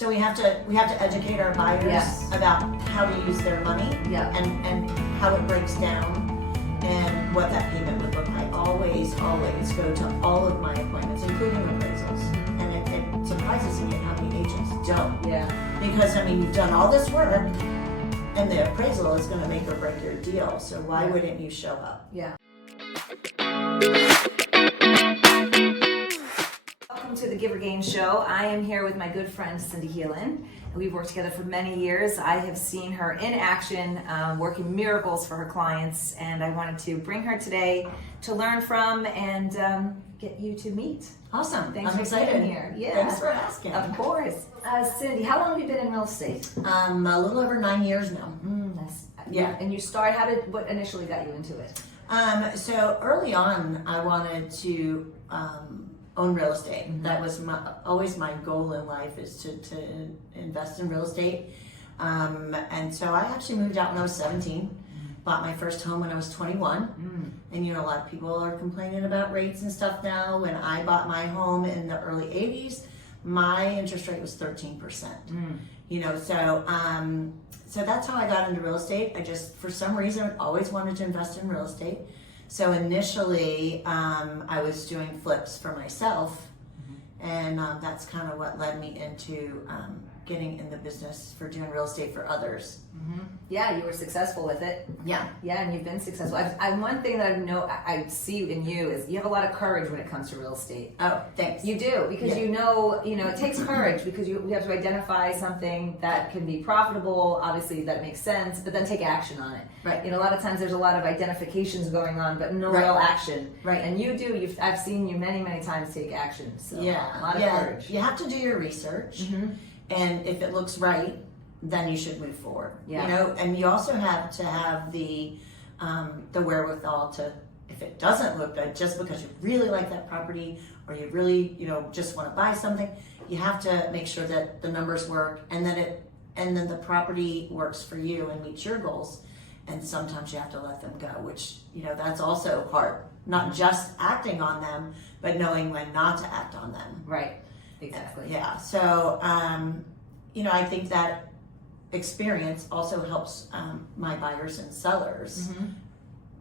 So we have to educate our buyers about how to use their money and how it breaks down and what that payment would look like. I always go to all of my appointments, including appraisals. And it surprises me at how many agents don't. Yeah. Because, I mean, you've done all this work and the appraisal is going to make or break your deal. So why wouldn't you show up? Yeah. Welcome to the Give or Gain Show. I am here with my good friend Cyndee Heelan. We've worked together for many years. I have seen her in action, working miracles for her clients, and I wanted to bring her today to learn from and get you to meet. Awesome. Thanks I'm for excited. being here. Yeah. Thanks for asking. Of course. Cyndee, how long have you been in real estate? A little over 9 years now. Yeah. And you started, what initially got you into it? So early on, I wanted to own real estate. Mm-hmm. That was always my goal in life, is to invest in real estate. And so I actually moved out when I was 17, bought my first home when I was 21. And you know, a lot of people are complaining about rates and stuff now. When I bought my home in the early 80s, my interest rate was 13%. You know, so that's how I got into real estate. I just, for some reason, always wanted to invest in real estate. So initially, I was doing flips for myself, and that's kind of what led me into getting in the business for doing real estate for others. Yeah, you were successful with it. Yeah, and you've been successful. One thing that I see in you is you have a lot of courage when it comes to real estate. Oh, thanks. You do, because you know, it takes courage, because you have to identify something that can be profitable, obviously that makes sense, but then take action on it. Right. You know, a lot of times there's a lot of identifications going on, but no real action. Right. And you do. I've seen you many times take action. So a lot of courage. You have to do your research, and if it looks right, then you should move forward. Yeah. You know, and you also have to have the wherewithal to, if it doesn't look good, just because you really like that property or you really, just want to buy something, you have to make sure that the numbers work and then the property works for you and meets your goals. And sometimes you have to let them go, which, that's also hard. Not just acting on them, but knowing when not to act on them. Right. Exactly. Yeah. So, I think that experience also helps my buyers and sellers.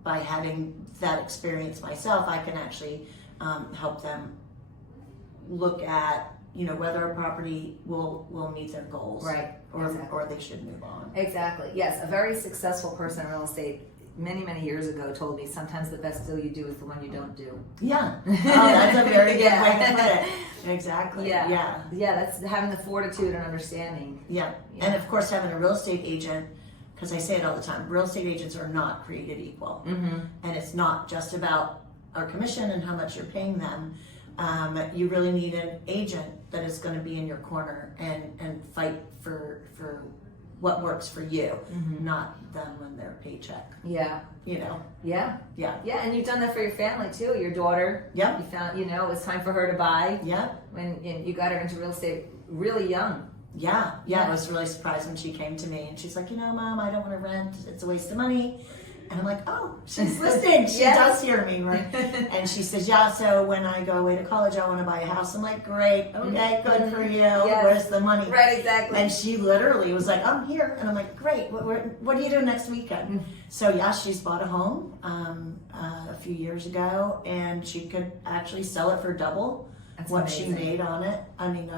By having that experience myself, I can actually help them look at, whether a property will meet their goals, right? Or they should move on. Exactly. Yes, a very successful person in real estate many years ago told me sometimes the best deal you do is the one you don't do. Yeah. Oh, that's a very good way to put it. Exactly. Yeah. That's having the fortitude and understanding. Yeah. And of course, having a real estate agent, because I say it all the time, real estate agents are not created equal. And it's not just about our commission and how much you're paying them. You really need an agent that is going to be in your corner and fight for what works for you, not them when they're paycheck. Yeah. Yeah. And you've done that for your family too. Your daughter. Yeah. You found, it was time for her to buy. Yeah. When you got her into real estate really young. Yeah. I was really surprised when she came to me and she's like, Mom, I don't want to rent. It's a waste of money. And I'm like, oh, she's listening. She does hear me, right? And she says, yeah, so when I go away to college, I want to buy a house. I'm like, great, okay, good for you. Yes. Where's the money? Right, exactly. And she literally was like, I'm here. And I'm like, great, what do you do next weekend? So yeah, she's bought a home a few years ago, and she could actually sell it for double what she made on it.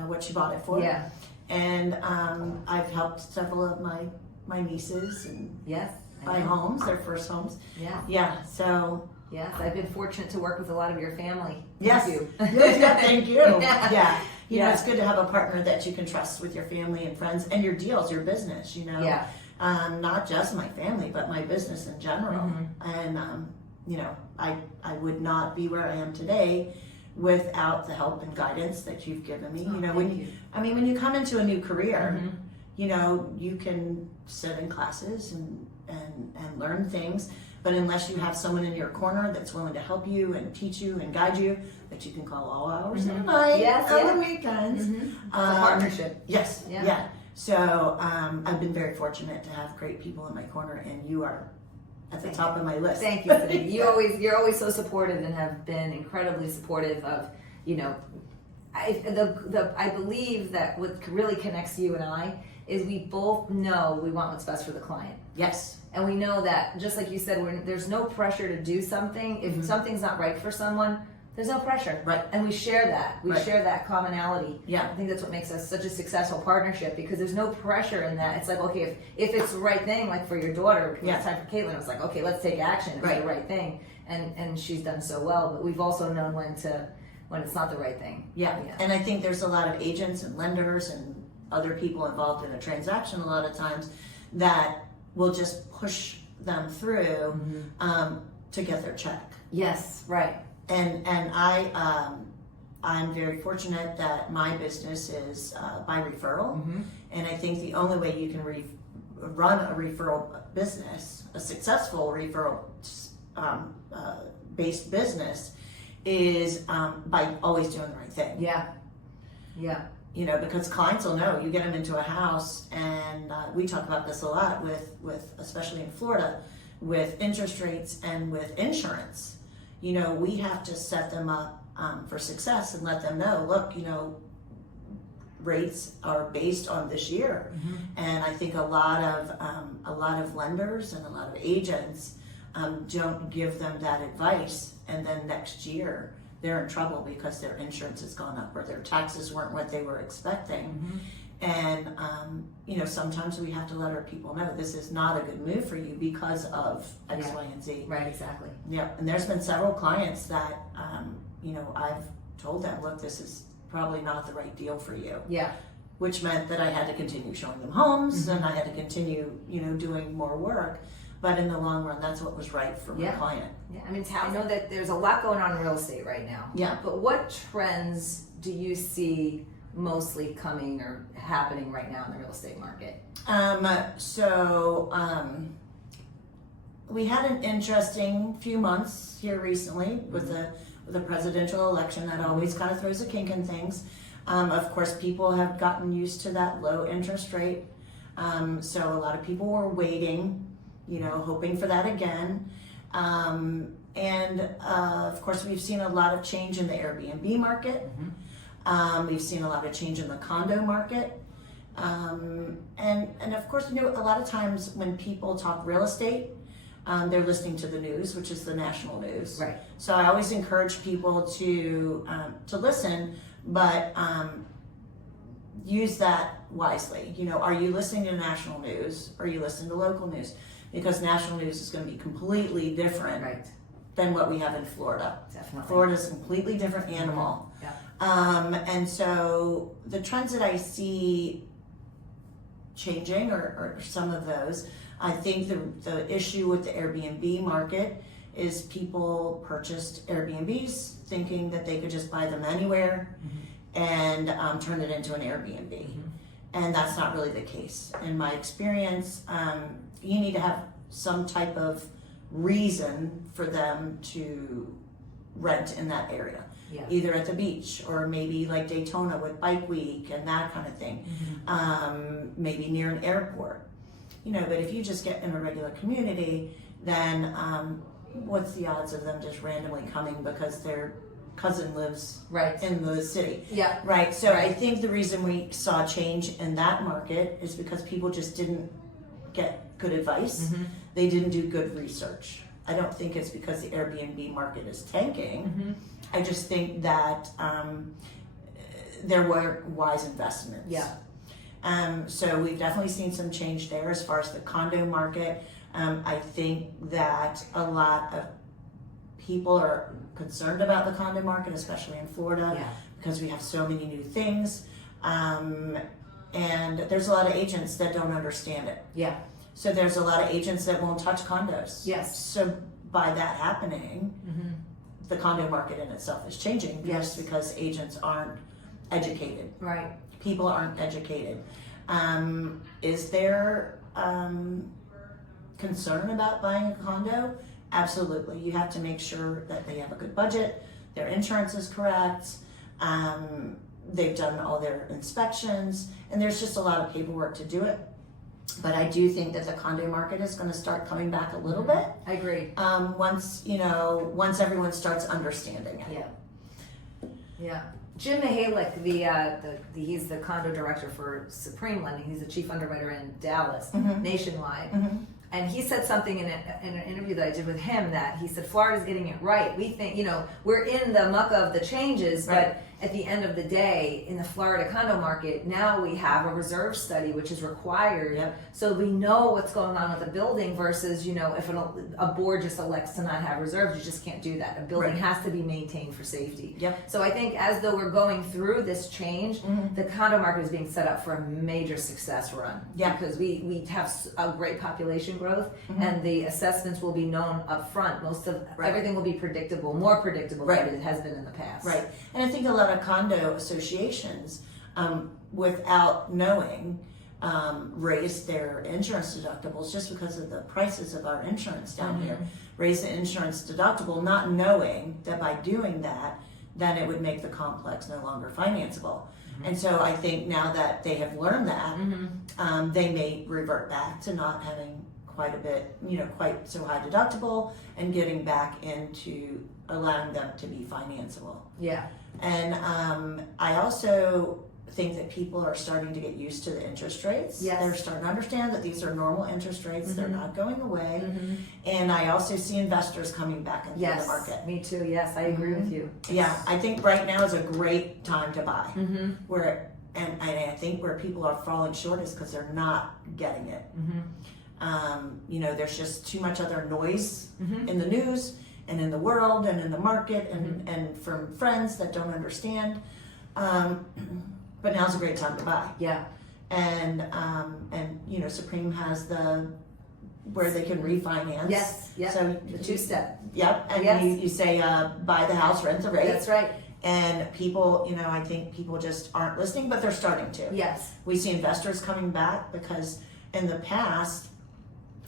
What she bought it for. Yeah. And I've helped several of my nieces and buy homes, their first homes. Yeah. So. Yes, I've been fortunate to work with a lot of your family. Yes. Thank you. Thank you. Yeah. It's good to have a partner that you can trust with your family and friends and your deals, your business. Yeah. Not just my family, but my business in general. And I would not be where I am today without the help and guidance that you've given me. When you come into a new career, you can sit in classes and learn things, but unless you have someone in your corner that's willing to help you and teach you and guide you, that you can call all hours of the night, on the weekends. It's a partnership. Yes. Yeah. So I've been very fortunate to have great people in my corner, and you are at the top of my list. Thank you. You're always so supportive and have been incredibly supportive of I believe that what really connects you and I is we both know we want what's best for the client. Yes. And we know that, just like you said, there's no pressure to do something. If something's not right for someone, there's no pressure. Right. And we share that. We Right. share that commonality. Yeah. I think that's what makes us such a successful partnership, because there's no pressure in that. It's like, okay, if it's the right thing, like for your daughter, when it's time for Caitlin, it was like, okay, let's take action. It was the right thing. And she's done so well. But we've also known when it's not the right thing. Yeah. And I think there's a lot of agents and lenders and other people involved in a transaction a lot of times that will just push them through to get their check. Yes, right. And I'm very fortunate that my business is by referral, and I think the only way you can run a referral business, a successful referral based business, is by always doing the right thing. Yeah. You know, because clients will know. You get them into a house, and we talk about this a lot with especially in Florida, with interest rates and with insurance. You know, we have to set them up for success and let them know, look, you know, rates are based on this year. And I think a lot of lenders and a lot of agents don't give them that advice, and then next year they're in trouble because their insurance has gone up or their taxes weren't what they were expecting. And you know, sometimes we have to let our people know this is not a good move for you because of X, Y, and Z. Right, exactly. Yeah, and there's been several clients that you know, I've told them, look, this is probably not the right deal for you. Yeah. Which meant that I had to continue showing them homes, and I had to continue, you know, doing more work. But in the long run, that's what was right for my client. Yeah, I mean, I know that there's a lot going on in real estate right now. Yeah. But what trends do you see mostly coming or happening right now in the real estate market? We had an interesting few months here recently with the presidential election. That always kind of throws a kink in things. Of course, people have gotten used to that low interest rate. So a lot of people were waiting, you know, hoping for that again. Of course, we've seen a lot of change in the Airbnb market. We've seen a lot of change in the condo market. And of course, you know, a lot of times when people talk real estate, they're listening to the news, which is the national news. Right. So I always encourage people to listen, but use that wisely. You know, are you listening to national news or are you listening to local news? Because national news is going to be completely different than what we have in Florida. Definitely. Florida's a completely different animal. Yeah. And so the trends that I see changing or some of those, I think the issue with the Airbnb market is people purchased Airbnbs thinking that they could just buy them anywhere and turn it into an Airbnb. And that's not really the case. In my experience, you need to have some type of reason for them to rent in that area. Yeah. Either at the beach or maybe like Daytona with Bike Week and that kind of thing. Maybe near an airport. You know, but if you just get in a regular community, then what's the odds of them just randomly coming because their cousin lives in the city? Yeah. Right. So I think the reason we saw change in that market is because people just didn't get good advice. They didn't do good research. I don't think it's because the Airbnb market is tanking. I just think that there were wise investments. Yeah. So we've definitely seen some change there as far as the condo market. I think that a lot of people are concerned about the condo market, especially in Florida, because we have so many new things. And there's a lot of agents that don't understand it. Yeah. So there's a lot of agents that won't touch condos. Yes. So by that happening, the condo market in itself is changing just because agents aren't educated. Right. People aren't educated. Is there concern about buying a condo? Absolutely. You have to make sure that they have a good budget, their insurance is correct, they've done all their inspections, and there's just a lot of paperwork to do it. But I do think that the condo market is going to start coming back a little bit. I agree. Once everyone starts understanding it. Yeah. Jim Mahalik, he's the condo director for Supreme Lending. He's the chief underwriter in Dallas, nationwide. And he said something in an interview that I did with him that he said, Florida's getting it right. We think, we're in the muck of the changes, but at the end of the day, in the Florida condo market, now we have a reserve study, which is required. So we know what's going on with the building versus, if a board just elects to not have reserves, you just can't do that. A building has to be maintained for safety. So I think as though we're going through this change, the condo market is being set up for a major success run. Because we have a great population growth and the assessments will be known up front. Most of everything will be predictable, more predictable than it has been in the past. And I think a lot of condo associations, without knowing, raise their insurance deductibles just because of the prices of our insurance down here. Raise the insurance deductible, not knowing that by doing that, then it would make the complex no longer financeable. And so I think now that they have learned that, they may revert back to not having quite a bit, quite so high deductible and getting back into allowing them to be financeable. And I also think that people are starting to get used to the interest rates. They're starting to understand that these are normal interest rates. They're not going away. And I also see investors coming back into the market. Me too. Yes, I agree with you. I think right now is a great time to buy. And I think where people are falling short is because they're not getting it. There's just too much other noise in the news and in the world and in the market and from friends that don't understand. But now's a great time to buy. And Supreme has where they can refinance. So the two-step. And you say buy the house, rent the rate. That's right. And people, I think people just aren't listening, but they're starting to. We see investors coming back because in the past,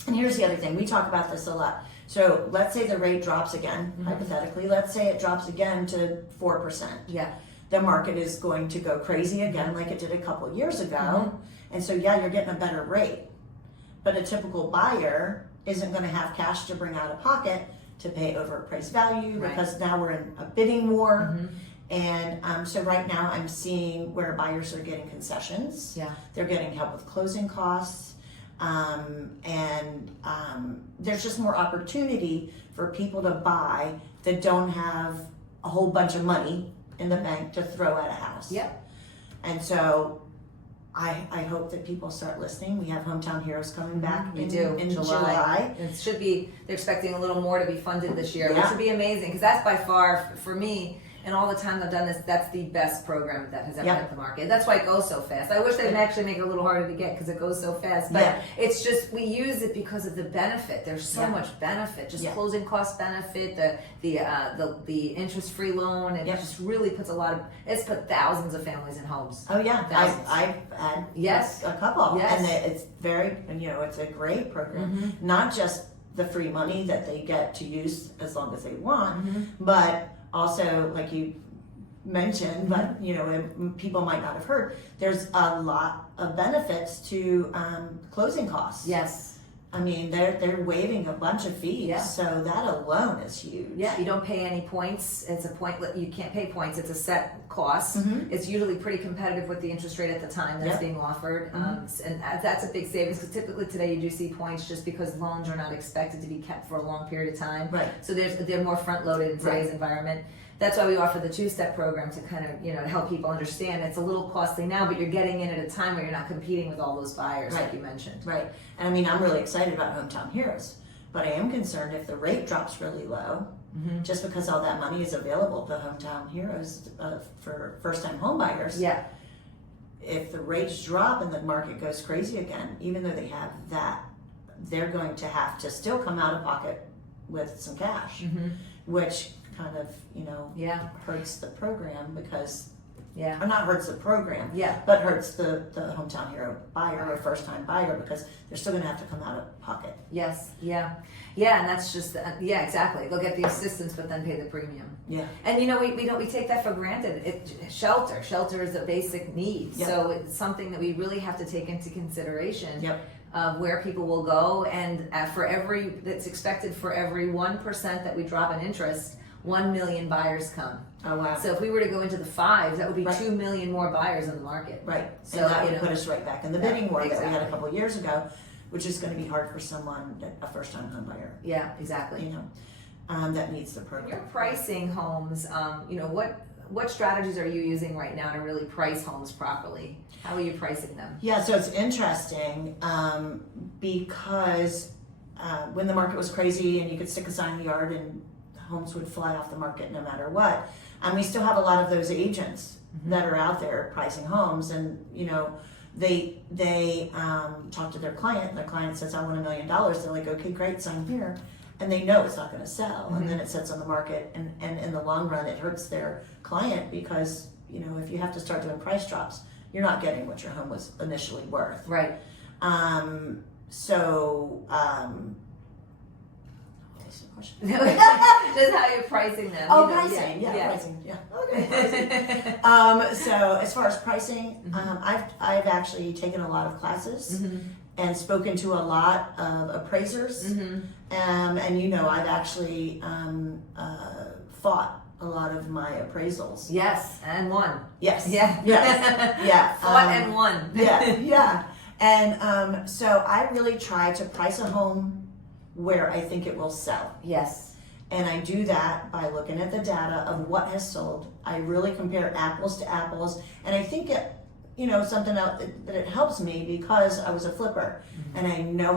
and here's the other thing, we talk about this a lot. So let's say the rate drops again, hypothetically. Let's say it drops again to 4%. The market is going to go crazy again like it did a couple of years ago. And so, you're getting a better rate. But a typical buyer isn't going to have cash to bring out of pocket to pay over appraised value because now we're in a bidding war. And so right now I'm seeing where buyers are getting concessions. They're getting help with closing costs. There's just more opportunity for people to buy that don't have a whole bunch of money in the bank to throw at a house. And so I hope that people start listening. We have Hometown Heroes coming back in July. It should be, they're expecting a little more to be funded this year, which would be amazing because that's by far, for me, and all the time I've done this, that's the best program that has ever hit the market. That's why it goes so fast. I wish they'd actually make it a little harder to get because it goes so fast. But it's just, we use it because of the benefit. There's so much benefit. Just closing cost benefit, the interest-free loan. It just really puts it's put thousands of families in homes. I've had a couple. And it's very, it's a great program. Not just the free money that they get to use as long as they want, but also, like you mentioned, but people might not have heard, there's a lot of benefits to closing costs. I mean, they're waiving a bunch of fees, so that alone is huge. You don't pay any points. It's a point, you can't pay points. It's a set cost. It's usually pretty competitive with the interest rate at the time that's being offered. And that's a big savings because typically today you do see points just because loans are not expected to be kept for a long period of time. So they're more front loaded in today's environment. That's why we offer the two-step program to kind of, to help people understand it's a little costly now, but you're getting in at a time where you're not competing with all those buyers like you mentioned. And I mean, I'm really excited about Hometown Heroes, but I am concerned if the rate drops really low, just because all that money is available to Hometown Heroes for first-time home buyers. If the rates drop and the market goes crazy again, even though they have that, they're going to have to still come out of pocket with some cash, which kind of, hurts the program because, or not hurts the program, but hurts the Hometown Hero buyer or first time buyer because they're still going to have to come out of pocket. And that's just, exactly. They'll get the assistance, but then pay the premium. And we take that for granted. Shelter is a basic need, so it's something that we really have to take into consideration. Of where people will go, and that's expected for every 1% that we drop in interest. 1 million buyers come. Oh, wow. So if we were to go into the 5s, that would be Right. 2 million more buyers in the market. Right. So, So that you would know, put us right back in the bidding war that we had a exactly. couple of years ago, which is going to be hard for someone, a first-time home buyer, Yeah, exactly. you know, that needs the When program. you're pricing homes, you know, what strategies are you using right now to really price homes properly? How are you pricing them? Yeah, so it's interesting because when the market was crazy and you could stick a sign in the yard and homes would fly off the market no matter what, we still have a lot of those agents that are out there pricing homes, and you know, they talk to their client, and their client says, I want $1 million. They're like, okay, great, sign here. And they know it's not going to sell. And then it sits on the market, and in the long run, it hurts their client because, you know, if you have to start doing price drops, you're not getting what your home was initially worth. Right. What was the question? Just how you're pricing them. Oh, you know, pricing. Yeah, pricing. Yeah. Okay, pricing. Yeah. So as far as pricing, I've actually taken a lot of classes and spoken to a lot of appraisers. And you know, I've actually fought a lot of my appraisals. Yes, and won. Yes. Yeah. Yes. Yeah. Fought and won. Yeah. And so I really try to price a home where I think it will sell. Yes. And I do that by looking at the data of what has sold. I really compare apples to apples. And I think it, you know, something else that it helps me because I was a flipper and I know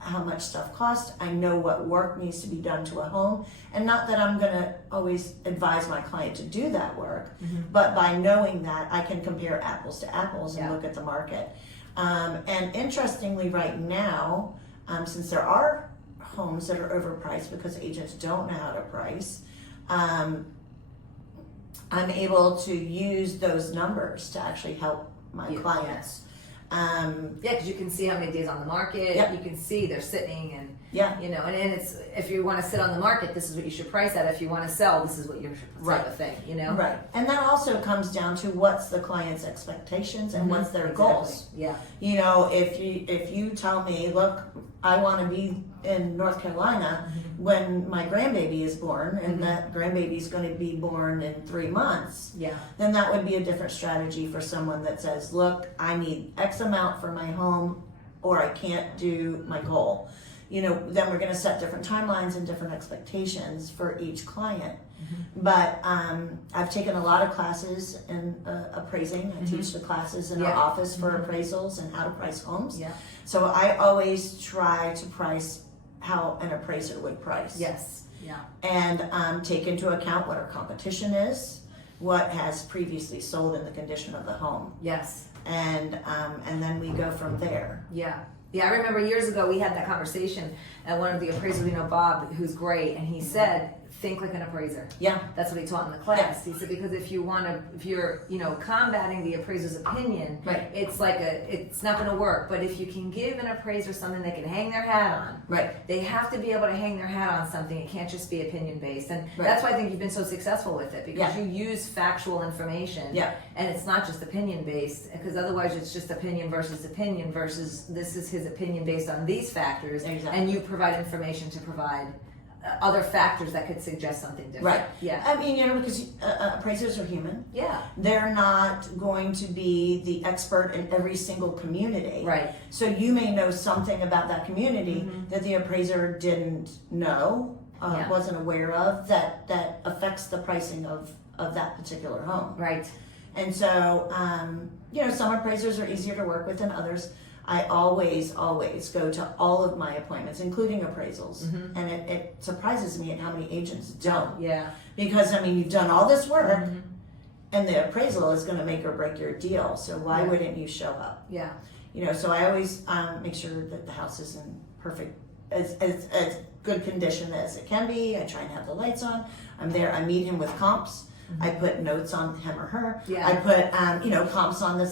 how much stuff costs. I know what work needs to be done to a home. And not that I'm going to always advise my client to do that work, but by knowing that, I can compare apples to apples and look at the market. And interestingly, right now, since there are homes that are overpriced because agents don't know how to price, I'm able to use those numbers to actually help my clients. Yeah, because you can see how many days on the market. Yep. You can see they're sitting, and Yeah. you know, and it's if you want to sit on the market, this is what you should price at. If you want to sell, this is what you should Right. type of thing. You know, Right. And that also comes down to what's the client's expectations and what's their goals. Yeah. You know, if you tell me, look, I want to be in North Carolina when my grandbaby is born, and that grandbaby's going to be born in 3 months, Yeah. then that would be a different strategy for someone that says, look, I need X amount for my home, or I can't do my goal. You know, then we're going to set different timelines and different expectations for each client. But I've taken a lot of classes in appraising. I teach the classes in our office for appraisals and how to price homes. Yeah. So I always try to price how an appraiser would price. Yes. Yeah. And take into account what our competition is, what has previously sold in the condition of the home. Yes. And then we go from there. Yeah. Yeah, I remember years ago we had that conversation, and one of the appraisers we know, Bob, who's great, and he said, think like an appraiser. Yeah. That's what he taught in the class. He said, because if you're, you know, combating the appraiser's opinion, Right. it's like it's not going to work. But if you can give an appraiser something they can hang their hat on, Right. they have to be able to hang their hat on something. It can't just be opinion based. And Right. that's why I think you've been so successful with it, because Yeah. you use factual information. Yeah. And it's not just opinion based, because otherwise it's just opinion versus this is his opinion based on these factors. Exactly. And you provide information to provide other factors that could suggest something different. Right. Yeah. I mean, you know, because appraisers are human. Yeah. They're not going to be the expert in every single community. Right. So you may know something about that community that the appraiser didn't know, Yeah. wasn't aware of, that affects the pricing of that particular home. Right. And so, you know, some appraisers are easier to work with than others. I always go to all of my appointments, including appraisals. And it surprises me at how many agents don't. Yeah. Because, I mean, you've done all this work, and the appraisal is going to make or break your deal. So why wouldn't you show up? Yeah. You know, so I always make sure that the house is in perfect, as good condition as it can be. I try and have the lights on. I'm there. I meet him with comps. I put notes on him or her. Yeah. I put, you know, comps on the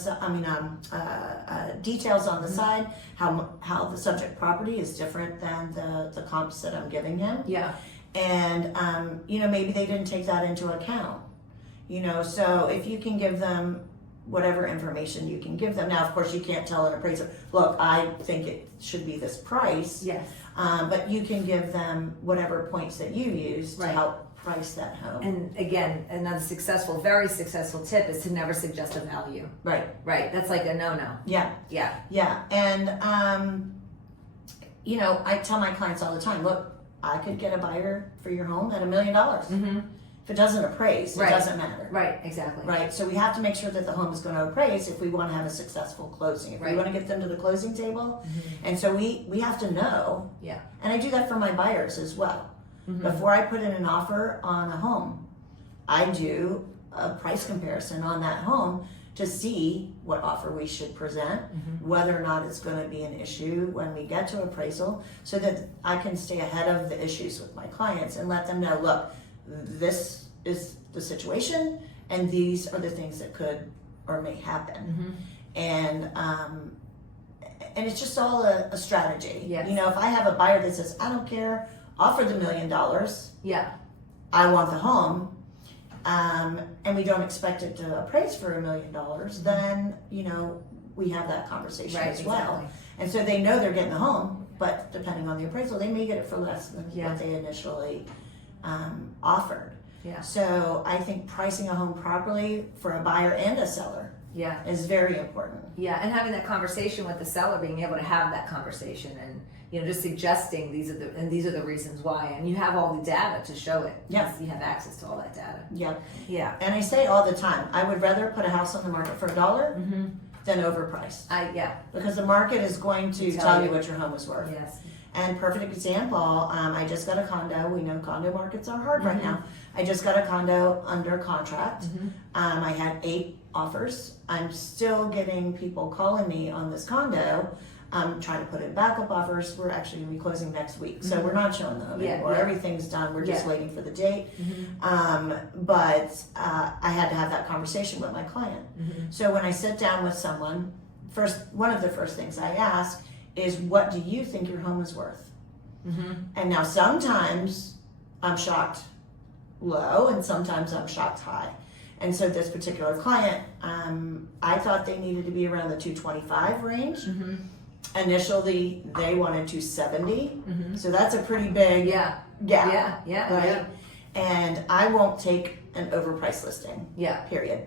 details on the side. How the subject property is different than the comps that I'm giving him. Yeah. And you know, maybe they didn't take that into account. You know, so if you can give them whatever information you can give them. Now, of course, you can't tell an appraiser, look, I think it should be this price. Yes. But you can give them whatever points that you use to Right. help price that home. And again, another very successful tip is to never suggest a value. Right. Right. That's like a no-no. Yeah. Yeah. Yeah. And, you know, I tell my clients all the time, look, I could get a buyer for your home at $1 million. Mm-hmm. If it doesn't appraise, Right. it doesn't matter. Right. Exactly. Right. So we have to make sure that the home is going to appraise if we want to have a successful closing. If we Right. want to get them to the closing table. Mm-hmm. And so we have to know. Yeah. And I do that for my buyers as well. Mm-hmm. Before I put in an offer on a home, I do a price comparison on that home to see what offer we should present, whether or not it's going to be an issue when we get to appraisal, so that I can stay ahead of the issues with my clients and let them know, look, this is the situation and these are the things that could or may happen. And it's just all a strategy. Yes. You know, if I have a buyer that says, I don't care, offer the $1 million, Yeah. I want the home, and we don't expect it to appraise for $1 million, then, you know, we have that conversation Right. as well. Exactly. And so they know they're getting the home, but depending on the appraisal, they may get it for less than Yeah. what they initially offered. Yeah. So I think pricing a home properly for a buyer and a seller Yeah. is very important. Yeah. And having that conversation with the seller, being able to have that conversation, and just suggesting these are the reasons why, and you have all the data to show it. Yeah. You have access to all that data. Yeah. Yeah. And I say all the time, I would rather put a house on the market for $1 than overpriced. Yeah. Because the market is going to tell you what your home is worth. Yes. And perfect example, I just got a condo. We know condo markets are hard right now. I just got a condo under contract. I had 8 offers. I'm still getting people calling me on this condo. I'm trying to put in backup offers. We're actually going to be closing next week. So we're not showing them anymore. Yeah. Everything's done. We're just Yeah. waiting for the date. But I had to have that conversation with my client. So when I sit down with someone, one of the first things I ask is, what do you think your home is worth? And now sometimes I'm shocked low and sometimes I'm shocked high. And so this particular client, I thought they needed to be around the 225 range. Initially, they wanted 270. So that's a pretty big Yeah. gap. Yeah. Right? Yeah. And I won't take an overpriced listing. Yeah. Period.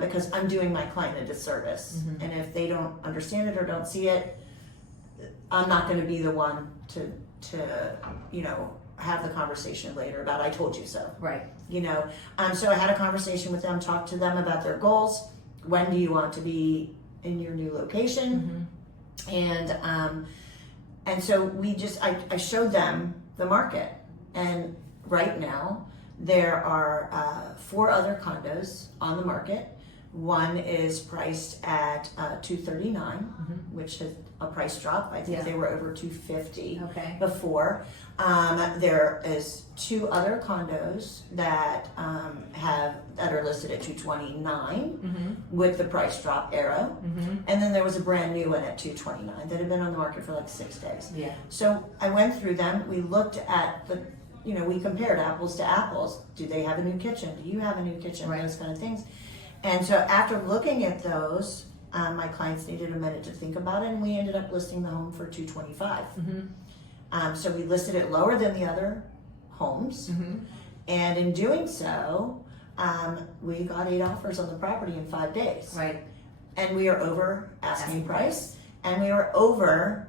Because I'm doing my client a disservice. And if they don't understand it or don't see it, I'm not going to be the one to have the conversation later about I told you so. Right. So I had a conversation with them, talked to them about their goals. When do you want to be in your new location? And so I showed them the market, and right now there are 4 other condos on the market. One is priced at $239, which is a price drop. I think they were over $250 before. There is 2 other condos that are listed at $229 with the price drop arrow, and then there was a brand new one at $229 that had been on the market for like 6 days. Yeah. So I went through them. We looked at we compared apples to apples. Do they have a new kitchen? Do you have a new kitchen? Right. Those kind of things. And so after looking at those, my clients needed a minute to think about it, and we ended up listing the home for $225. So we listed it lower than the other homes, and in doing so, we got 8 offers on the property in 5 days. Right. And we are over asking price, and we are over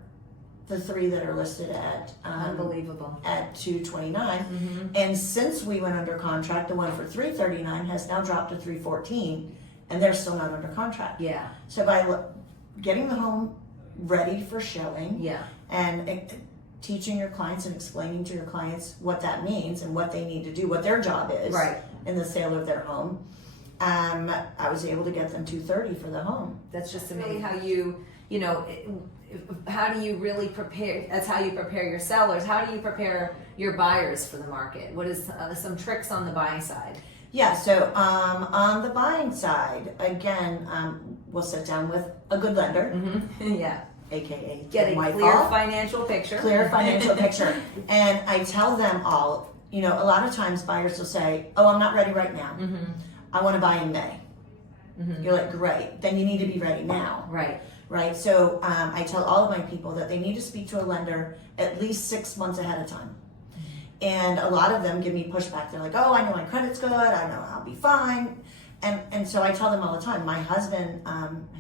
the 3 that are listed at Unbelievable. at $229. And since we went under contract, the one for $339 has now dropped to $314, and they're still not under contract. Yeah. So by getting the home ready for showing, Yeah. and teaching your clients and explaining to your clients what that means and what they need to do, what their job is in the sale of their home, I was able to get them $230 for the home. That's just amazing how how do you really prepare? That's how you prepare your sellers. How do you prepare your buyers for the market? What is some tricks on the buying side? Yeah, so on the buying side, again, we'll sit down with a good lender, Yeah. aka Get a Whitefall. clear financial picture. Clear financial picture. And I tell them all, a lot of times buyers will say, oh, I'm not ready right now. I want to buy in May. You're like, great, then you need to be ready now. Right? So I tell all of my people that they need to speak to a lender at least 6 months ahead of time. And a lot of them give me pushback. They're like, oh, I know my credit's good. I know I'll be fine. And so I tell them all the time, my husband,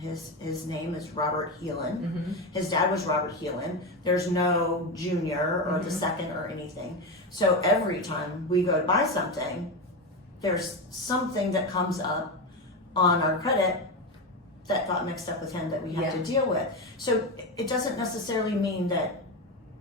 his name is Robert Heelan. Mm-hmm. His dad was Robert Heelan. There's no junior or the second or anything. So every time we go to buy something, there's something that comes up on our credit that got mixed up with him that we have to deal with. So it doesn't necessarily mean that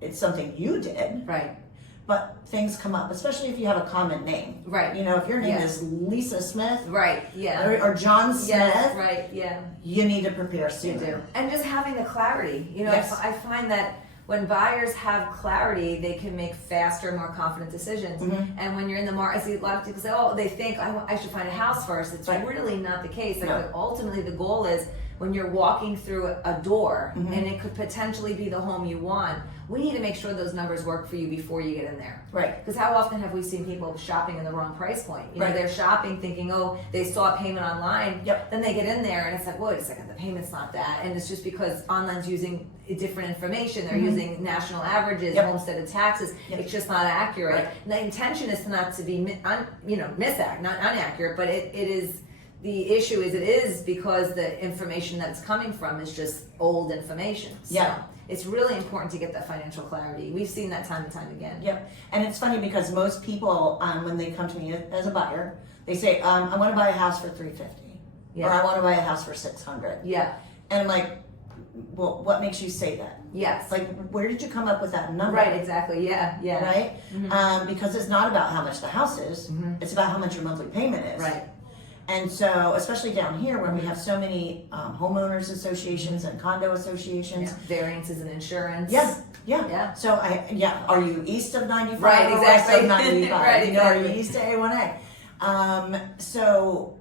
it's something you did. Right. But things come up, especially if you have a common name. Right. You know, if your name is Lisa Smith. Right. Yeah. Or John Smith. Yes. Right. Yeah. You need to prepare sooner. You do. And just having the clarity. You know, Yes. I find that when buyers have clarity, they can make faster, more confident decisions. Mm-hmm. And when you're in the market, I see a lot of people say, oh, they think I should find a house first. It's Right. really not the case. Like, No. ultimately, the goal is when you're walking through a door Mm-hmm. and it could potentially be the home you want, we need to make sure those numbers work for you before you get in there. Right. Because how often have we seen people shopping in the wrong price point? You know, Right. they're shopping thinking, oh, they saw a payment online. Yep. Then they get in there and it's like, wait a second, the payment's not that. And it's just because online's using different information. They're using national averages, Yep. homesteaded taxes. Yep. It's just not accurate. Right. And the intention is not to be, not inaccurate, but it is. The issue is it is because the information that it's coming from is just old information. So Yeah. it's really important to get that financial clarity. We've seen that time and time again. Yep. And it's funny because most people, when they come to me as a buyer, they say, I want to buy a house for $350, Yeah. or I want to buy a house for $600. Yeah. And I'm like, well, what makes you say that? Yes. Like, where did you come up with that number? Right, exactly. Yeah, yeah. Right? Mhm. Because it's not about how much the house is. Mhm. It's about how much your monthly payment is. Right. And so, especially down here where we have so many homeowners associations and condo associations. Yeah. Variances in insurance. Yeah. Yeah. So are you east of 95 Right, or west exactly. of 95? Right, You know, are you exactly. east of A1A? So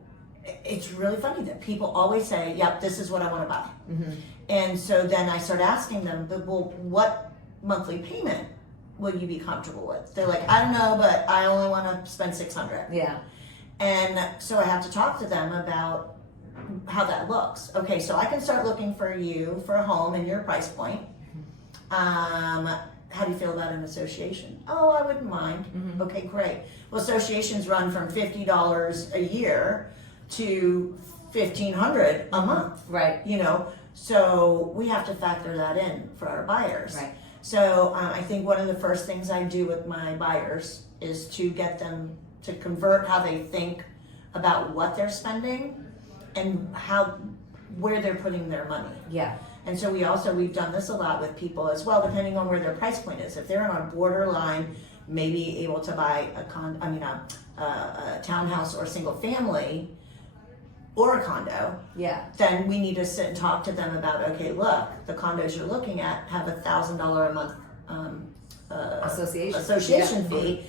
it's really funny that people always say, yep, this is what I want to buy. Mm-hmm. And so then I start asking them, but well, what monthly payment will you be comfortable with? They're like, I don't know, but I only want to spend $600. Yeah. And so I have to talk to them about how that looks. Okay, so I can start looking for you for a home in your price point. How do you feel about an association? Oh, I wouldn't mind. Mm-hmm. Okay, great. Well, associations run from $50 a year to $1,500 a month. Right. You know, so we have to factor that in for our buyers. Right. So I think one of the first things I do with my buyers is to get them to convert how they think about what they're spending and where they're putting their money. Yeah. And so we've done this a lot with people as well, depending on where their price point is. If they're on a borderline, maybe able to buy a townhouse or a single family or a condo, Yeah. then we need to sit and talk to them about, okay, look, the condos you're looking at have $1,000 a month association Yeah. fee.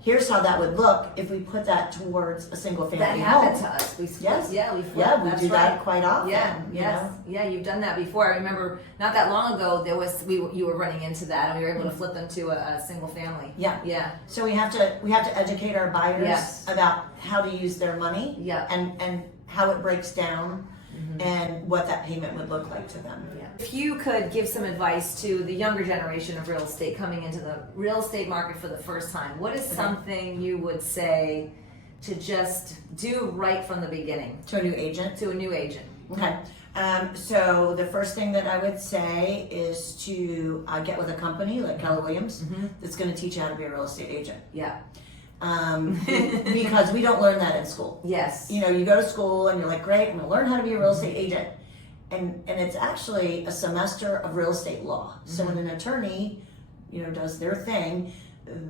Here's how that would look if we put that towards a single family That home. happened to us. We Yes. we Yeah, we that's do that right. quite often. Yeah, you yes, know? yeah. You've done that before. I remember not that long ago. You were running into that, and we were able to flip them to a single family. Yeah. Yeah. So we have to educate our buyers Yes. about how to use their money. Yeah. And how it breaks down and what that payment would look like to them. Yeah. If you could give some advice to the younger generation of real estate coming into the real estate market for the first time, what is something you would say to just do right from the beginning To a new agent. to a new agent? Okay. So the first thing that I would say is to get with a company like Keller Williams that's going to teach you how to be a real estate agent. Yeah. Because we don't learn that in school. Yes. You know, you go to school and you're like, great, I'm going to learn how to be a real estate agent. And it's actually a semester of real estate law. So when an attorney, does their thing,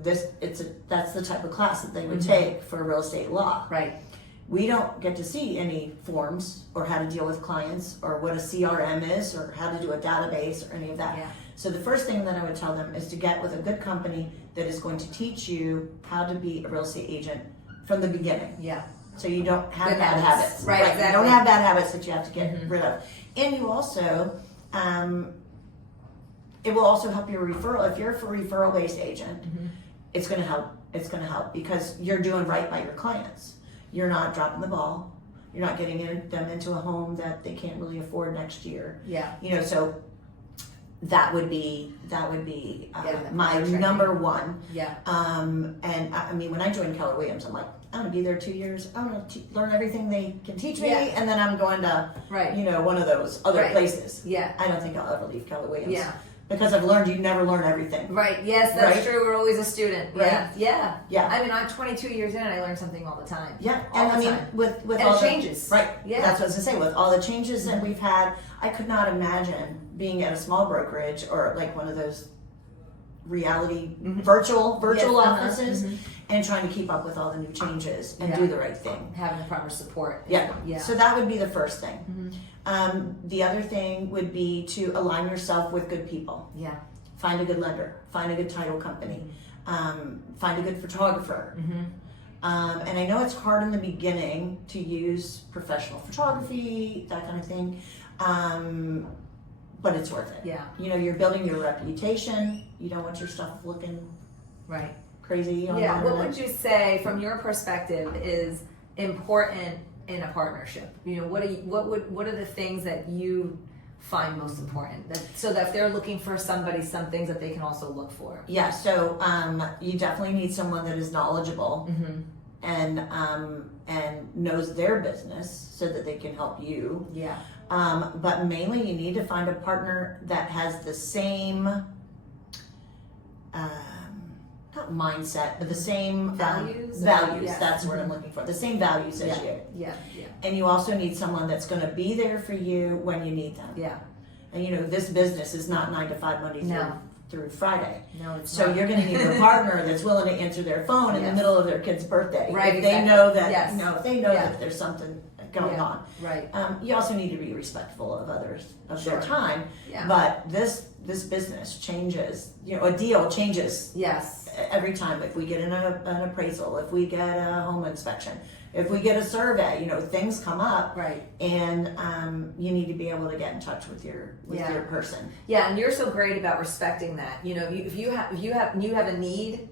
that's the type of class that they would take for real estate law. Right. We don't get to see any forms or how to deal with clients or what a CRM is or how to do a database or any of that. Yeah. So the first thing that I would tell them is to get with a good company that is going to teach you how to be a real estate agent from the beginning. Yeah. So you don't have Good bad habits. habits. Right, exactly. You don't have bad habits that you have to get rid of. And you also, it will also help your referral. If you're a referral-based agent, it's going to help. It's going to help because you're doing right by your clients. You're not dropping the ball. You're not getting them into a home that they can't really afford next year. Yeah. So that would be my training. number one. Yeah. And I mean, when I joined Keller Williams, I'm like, I'm gonna be there 2 years. I'm gonna learn everything they can teach me, and then I'm going to, one of those other places. Yeah. I don't think I'll ever leave Keller Williams. Yeah. Because I've learned you never learn everything. Right. Yes, that's true. We're always a student. Right. Yeah. Yeah. I mean, I'm 22 years in, and I learn something all the time. Yeah. All And the I mean, time. with and all it the changes. Right. Yeah. That's what I was gonna say. With all the changes that we've had, I could not imagine being at a small brokerage or like one of those reality virtual offices and trying to keep up with all the new changes and do the right thing. Having the proper support. Yeah. Yeah. So that would be the first thing. The other thing would be to align yourself with good people. Yeah. Find a good lender. Find a good title company. Find a good photographer. And I know it's hard in the beginning to use professional photography, that kind of thing. But it's worth it. Yeah. You know, you're building your reputation. You don't want your stuff looking crazy. On the What internet. would you say, from your perspective, is important in a partnership? You know, what are the things that you find most important, so that if they're looking for somebody, some things that they can also look for? Yeah. So you definitely need someone that is knowledgeable and knows their business so that they can help you. Yeah. But mainly you need to find a partner that has the same, not mindset, but the same values. Values, that's what I'm looking for. The same values as you. Yeah. And you also need someone that's going to be there for you when you need them. Yeah. And you know, this business is not 9 to 5 Monday through Friday. No, it's so not. you're going to need a partner that's willing to answer their phone in the middle of their kid's birthday. Right. If they know that, if they know Yeah. that there's something going on. Right. You also need to be respectful of others, of their time. Yeah. But this business changes. You know, a deal changes. Yes. Every time. If we get an appraisal, if we get a home inspection, if we get a survey, you know, things come up. Right. And you need to be able to get in touch with your person. Yeah, and you're so great about respecting that. You know, if you have a need,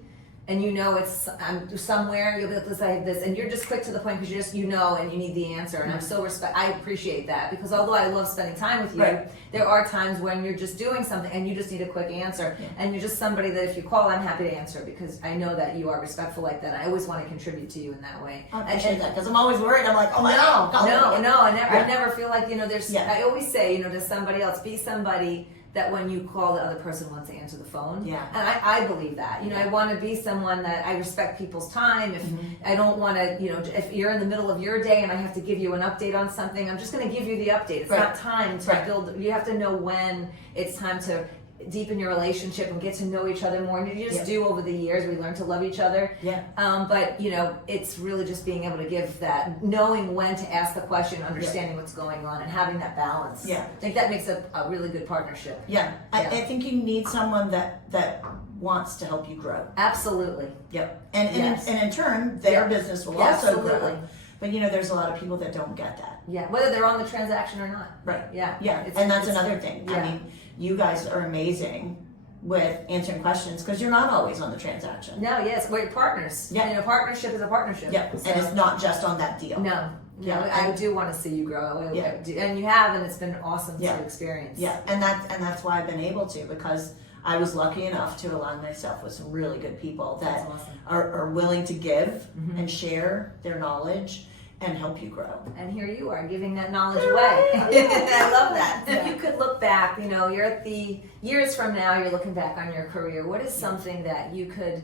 and you know it's somewhere, you'll be like, listen, I have this, and you're just quick to the point because you know and you need the answer. And I appreciate that, because although I love spending time with you, there are times when you're just doing something and you just need a quick answer, and you're just somebody that if you call, I'm happy to answer, because I know that you are respectful like that. I always want to contribute to you in that way. I appreciate that, because I'm always worried. I'm like, oh my God. I never feel like, you know, there's. I always say, you know, to somebody else, be somebody that when you call, the other person wants to answer the phone. Yeah. And I believe that. You know, I want to be someone that I respect people's time. If I don't want to, you know, if you're in the middle of your day and I have to give you an update on something, I'm just going to give you the update. It's not time to build. You have to know when it's time to deepen your relationship and get to know each other more. And you just do over the years. We learn to love each other. Yeah. But, you know, it's really just being able to give that, knowing when to ask the question, understanding what's going on, and having that balance. Yeah. I think that makes a really good partnership. Yeah. I think you need someone that wants to help you grow. Absolutely. Yep. And in turn, their business will also grow. But you know, there's a lot of people that don't get that. Yeah. Whether they're on the transaction or not. Right. Yeah. Yeah. And that's another thing. I mean, you guys are amazing with answering questions, because you're not always on the transaction. No, yes, we're partners. Yeah. And a partnership is a partnership. Yeah. So. And it's not just on that deal. No. Yeah. I do want to see you grow. And you have, and it's been awesome to experience. Yeah. And that's why I've been able to, because I was lucky enough to align myself with some really good people that are willing to give and share their knowledge and help you grow. And here you are giving that knowledge away. I love that. If you could look back, you know, you're at the years from now, you're looking back on your career. What is something that you could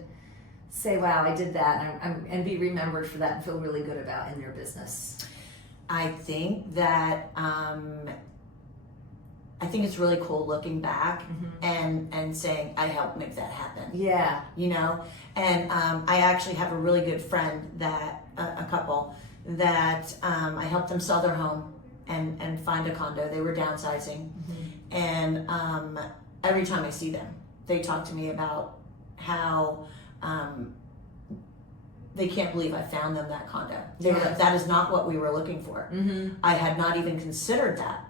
say, wow, I did that, and be remembered for that and feel really good about in your business? I think that I think it's really cool looking back and saying I helped make that happen. Yeah. You know, and I actually have a really good friend that a couple that I helped them sell their home and find a condo. They were downsizing, and every time I see them, they talk to me about how they can't believe I found them that condo. They were like, that is not what we were looking for. I had not even considered that.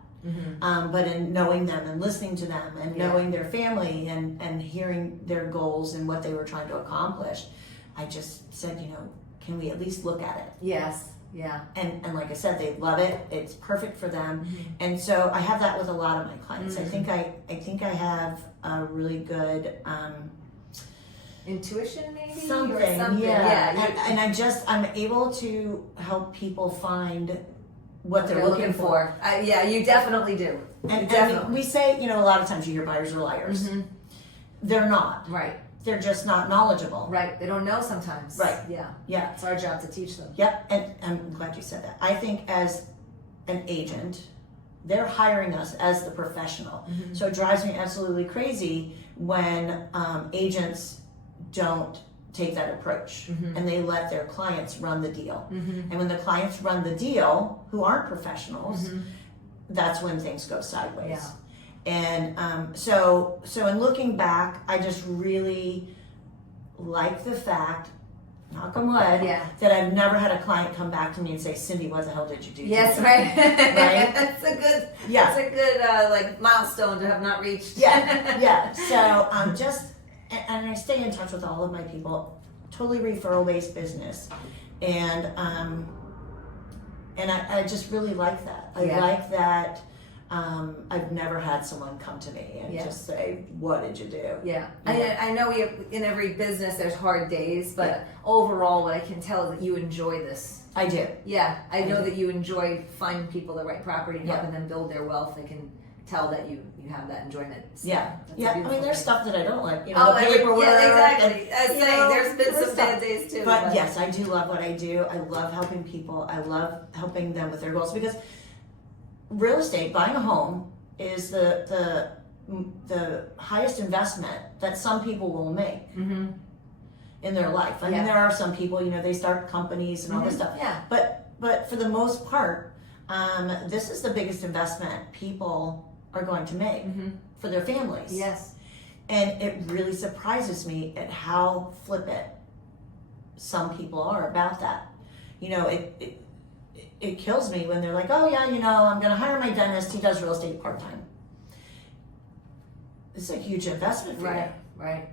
But in knowing them and listening to them and knowing their family and hearing their goals and what they were trying to accomplish, I just said, you know, can we at least look at it? Yes. Yeah. And like I said, they love it. It's perfect for them. And so I have that with a lot of my clients. I think I have a really good intuition, maybe, something. Or something. Yeah. And I'm able to help people find what they're looking for. Yeah, you definitely do. And we say, a lot of times you hear buyers are liars. They're not. Right. They're just not knowledgeable. Right. They don't know sometimes. Right. Yeah. Yeah. It's our job to teach them. Yep. And I'm glad you said that. I think as an agent, they're hiring us as the professional. So it drives me absolutely crazy when agents don't take that approach and they let their clients run the deal. And when the clients run the deal, who aren't professionals, that's when things go sideways. Yeah. And so in looking back, I just really like the fact, knock on wood, that I've never had a client come back to me and say, Cyndee, what the hell did you do? Yes, today? right. Right? That's a good. Yeah. That's a good like milestone to have not reached. Yeah. So and I stay in touch with all of my people. Totally referral based business, and I just really like that. I like that. I've never had someone come to me and just say, "What did you do?" Yeah, I know in every business there's hard days, but overall, what I can tell is that you enjoy this. I do. Yeah, I know that you enjoy finding people the right property and helping them build their wealth. I can tell that you have that enjoyment. So I mean, there's thing. stuff that I don't like. The paperwork. Yeah, exactly. I was saying know, there's been some stuff. bad days too. But yes, I do love what I do. I love helping people. I love helping them with their goals because real estate, buying a home, is the highest investment that some people will make in their life. I mean, there are some people, they start companies and all this stuff. Yeah. But for the most part, this is the biggest investment people are going to make for their families. Yes. And it really surprises me at how flippant some people are about that. It kills me when they're like, oh yeah, I'm going to hire my dentist. He does real estate part-time. It's a huge investment for you. Right.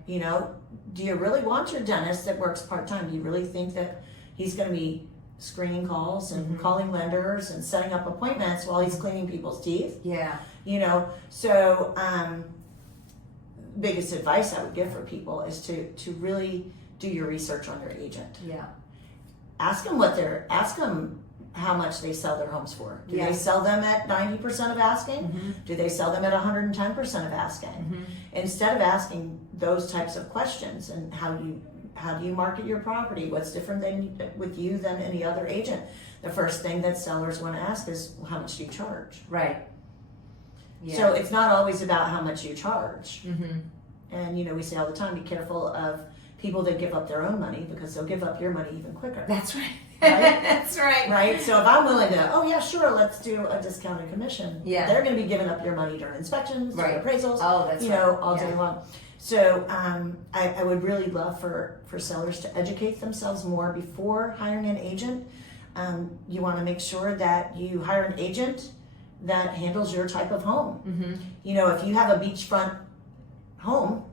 Do you really want your dentist that works part-time? Do you really think that he's going to be screening calls and calling lenders and setting up appointments while he's cleaning people's teeth? Yeah. So biggest advice I would give for people is to really do your research on your agent. Yeah. Ask them how much they sell their homes for. Do they sell them at 90% of asking? Do they sell them at 110% of asking? Instead of asking those types of questions, and how do you market your property? What's different with you than any other agent? The first thing that sellers want to ask is, well, how much do you charge? Right. Yeah. So it's not always about how much you charge. And we say all the time, be careful of people that give up their own money, because they'll give up your money even quicker. That's right. Right? That's right. Right? So if I'm willing to, oh yeah, sure, let's do a discounted commission. Yeah. They're going to be giving up your money during inspections, during appraisals, all day long. So I would really love for sellers to educate themselves more before hiring an agent. You want to make sure that you hire an agent that handles your type of home. If you have a beachfront home,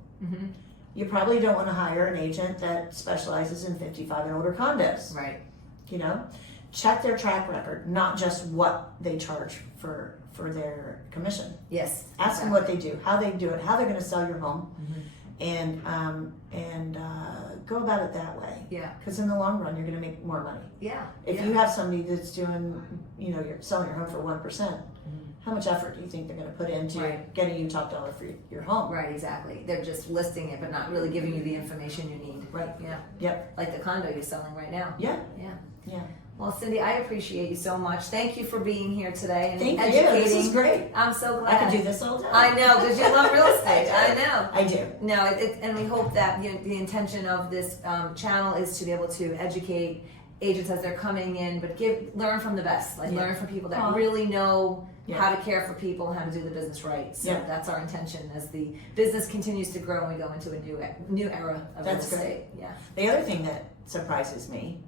you probably don't want to hire an agent that specializes in 55 and older condos. Right. Check their track record, not just what they charge for their commission. Yes. Ask them what they do, how they do it, how they're going to sell your home, and go about it that way. Yeah. Because in the long run, you're going to make more money. Yeah. If you have somebody that's doing, you're selling your home for 1%, how much effort do you think they're going to put into getting you top dollar for your home? Right, exactly. They're just listing it, but not really giving you the information you need. Right. Yeah. Yep. Like the condo you're selling right now. Yeah. Yeah. Well, Cyndee, I appreciate you so much. Thank you for being here today and Thank educating. you. This is great. I'm so glad. I could do this all day. I know, because you love real estate. I know. I do. No, and we hope that the intention of this channel is to be able to educate agents as they're coming in, but learn from the best. Learn from people that really know how to care for people and how to do the business right. So that's our intention as the business continues to grow and we go into a new era of real estate. Yeah. The other thing that surprises me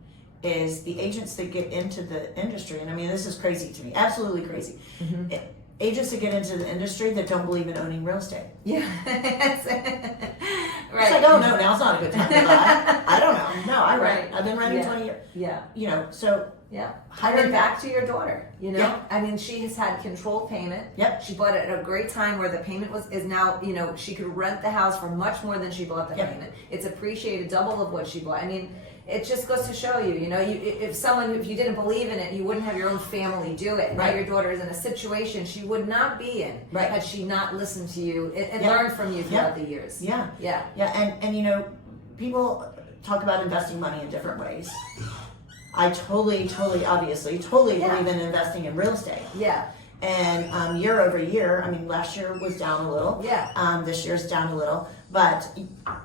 is the agents that get into the industry, and I mean, this is crazy to me, absolutely crazy. Agents that get into the industry that don't believe in owning real estate. Yeah. It's like, oh no, now's not a good time to buy. I don't know. No, I rent. I've been renting 20 years. Yeah. So Yeah. Higher And back impact. to your daughter, you know? Yeah. I mean, she has had controlled payment. Yep. She bought it at a great time where the payment is now, you know, she could rent the house for much more than she bought the Yep. payment. It's appreciated double of what she bought. I mean, it just goes to show you, you know, if you didn't believe in it, you wouldn't have your own family do it. Now Right. your daughter is in a situation she would not be in Right. had she not listened to you and Yep. learned from you throughout the years. Yeah. Yeah. Yeah, and you know, people talk about investing money in different ways. I obviously Yeah. believe in investing in real estate. Yeah. And year over year, I mean, last year was down a little. Yeah. This year's down a little. But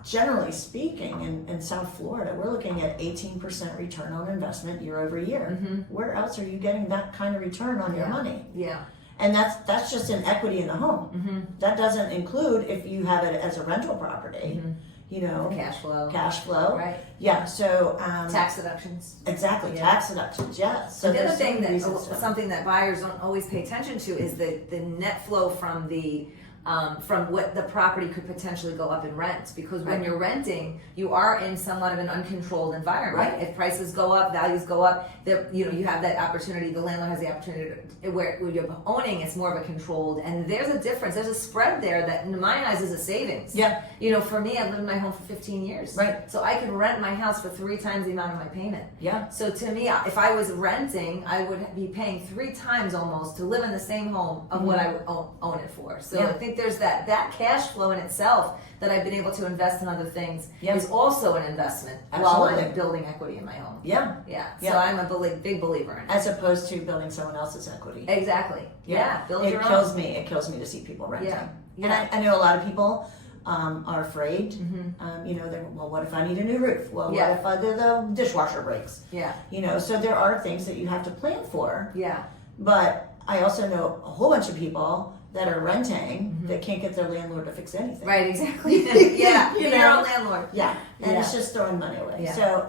generally speaking, in South Florida, we're looking at 18% return on investment year over year. Where else are you getting that kind of return on your money? Yeah. And that's just an equity in the home. That doesn't include if you have it as a rental property. You know, cash flow. Right. Yeah. So Tax deductions. exactly, Yeah. tax deductions. Yes. So The other there's so thing many that reasons to- something that buyers don't always pay attention to is the net flow from what the property could potentially go up in rent, because when Right. you're renting, you are in somewhat of an uncontrolled environment. Right. If prices go up, values go up, you have that opportunity. The landlord has the opportunity where you're owning, it's more of a controlled, and there's a difference. There's a spread there that, in my eyes, is a savings. Yeah. You know, for me, I've lived in my home for 15 years. Right. So I could rent my house for 3 times the amount of my payment. Yeah. So to me, if I was renting, I would be paying 3 times almost to live in the same home of what I would own it for. So Yeah. I think there's that cash flow in itself that I've been able to invest in other things Yeah. is also an investment while Absolutely. I'm building equity in my home. Yeah. Yeah. Yeah. So I'm a big believer in it. As opposed to building someone else's equity. Exactly. Yeah. Build It your kills own. me. It kills me to see people renting. Yeah. And Yeah. I know a lot of people are afraid. You know, well, what if I need a new roof? Well, Yeah. what if the dishwasher breaks? Yeah. You know, so there are things that you have to plan for. Yeah. But I also know a whole bunch of people that are renting that can't get their landlord to fix anything. Right. Exactly. Yeah. You Be your know? own landlord. Yeah, and it's Yeah. just throwing money away. Yeah. So,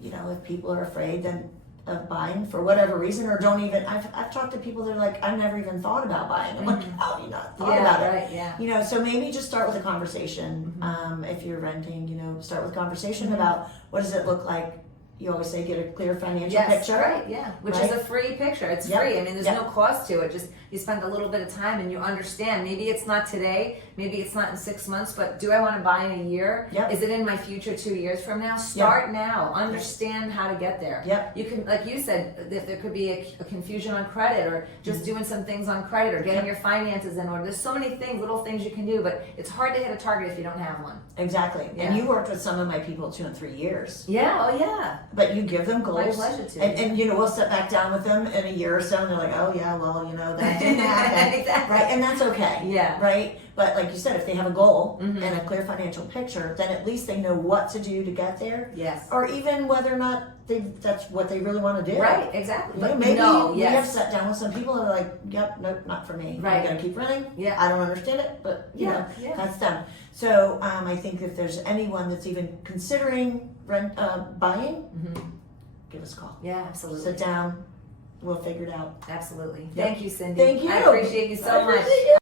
you know, if people are afraid then of buying for whatever reason, or don't even, I've talked to people that are like, I've never even thought about buying. I'm like, how have you not thought about it? Right. Yeah. You know, so maybe just start with a conversation. If you're renting, you know, start with a conversation about what does it look like. You always say get a clear financial picture. Right, yeah. Which Right? is a free picture. It's Yep. free. I mean, there's Yep. no cost to it. Just you spend a little bit of time and you understand. Maybe it's not today, maybe it's not in 6 months, but do I want to buy in a year? Yep. Is it in my future 2 years from now? Start now. Understand how to get there. Yep. You can, like you said, if there could be a confusion on credit, or just doing some things on credit, or getting your finances in order. There's so many things, little things you can do, but it's hard to hit a target if you don't have one. Exactly. Yeah. And you worked with some of my people 2 and 3 years. Yeah, oh yeah. But you give them goals. My pleasure to. And you know, we'll sit back down with them in a year or so and they're like, oh yeah, well, you know, that didn't happen. Exactly. Right? And that's okay. Yeah. Right? But like you said, if they have a goal and a clear financial picture, then at least they know what to do to get there. Yes. Or even whether or not that's what they really want to do. Right, exactly. You know, But maybe no, we have yes. sat down with some people who are like, yep, nope, not for me. Right. I'm going to keep running. Yeah. I don't understand it, but you Yeah, know, yeah. that's them. So I think if there's anyone that's even considering buying, give us a call. Yeah, absolutely. Sit down. We'll figure it out. Absolutely. Yep. Thank you, Cyndee. Thank you. I appreciate you so I much. appreciate you.